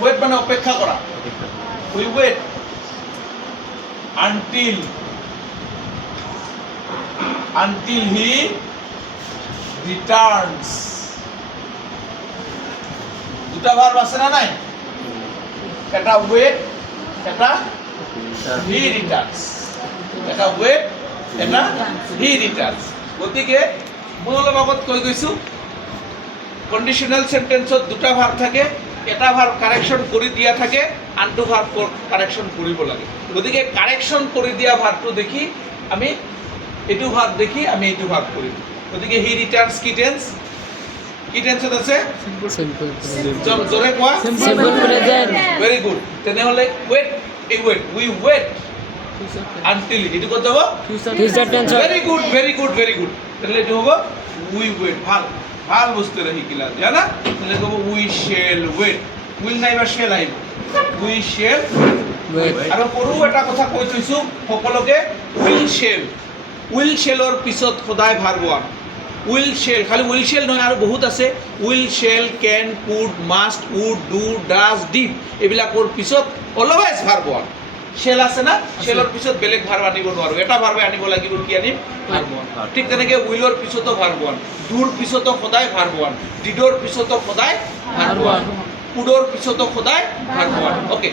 Wait মানে অপেক্ষা করা। উই ওয়েট আনটিল হি রিটার্নস। দুটা ভার্ব আছে না নাই? এটা ওয়েট, এটা হি রিটার্নস। এটা ওয়েট, এটা হি ৰিটাৰ্ণছ। গতিকে মই অলপ আগত কৈ গৈছোঁ কণ্ডিশ্যনেল চেণ্টেন্সত দুটা ভাৰ্ব থাকে, এটা ভাৰ্ব কাৰেকশ্যন কৰি দিয়া থাকে, আনটো ভাৰ্ব কাৰেকশ্যন কৰিব লাগে। গতিকে কাৰেকশ্যন কৰি দিয়া ভাৰ্বটো দেখি আমি এইটো ভাৰ্ব দেখি আমি এইটো ভাৰ্ব কৰিম। গতিকে হি ৰিটাৰ্ণছ কি টেন্স? কি টেন্সত আছে? জোৰে কোৱা। Very good. তেনেহ'লে ৱেট, এই ৱেট, উই ৱেট আনটিল, এইটো ক'ত যাব? Very good, very good, very good. তেনেহ'লে এইটো হ'ব উই ৱেট। ভাল ভাল বস্তু এটা শিকিলা জানা। তেনেহ'লে ক'ব উই শ্বেল ৱেট। উইল নাইবা শ্বেল আহিব, উই শ্বেল ৱেট। আৰু সৰু এটা কথা কৈ থৈছোঁ সকলোকে, উইল শ্বেল। উইল শ্বেলৰ পিছত সদায় ভাৰ্ব ওৱান। উইল শ্বেল, খালি উইল শ্বেল নহয় আৰু বহুত আছে। Will shall, can, could, must, would, do, does, did, এইবিলাকৰ পিছত অলৱেজ ভাৰ্ব ওৱান। শ্বেল আছে না, শ্বেলৰ পিছত বেলেগ ভাৰ্ব আনিব নোৱাৰোঁ, এটা ভাৰ্বে আনিব লাগিব। কি আনিম? Verb one. ঠিক তেনেকৈ উইলৰ পিছতো ভাৰ্ব ওৱান, ডুৰ পিছতো সদায় ভাৰ্ব ওৱান, ডিডৰ পিছতো সদায় ভাৰ্ব ওৱান, কুডৰ পিছতো সদায় ভাৰ্ব ওৱান। অ'কে।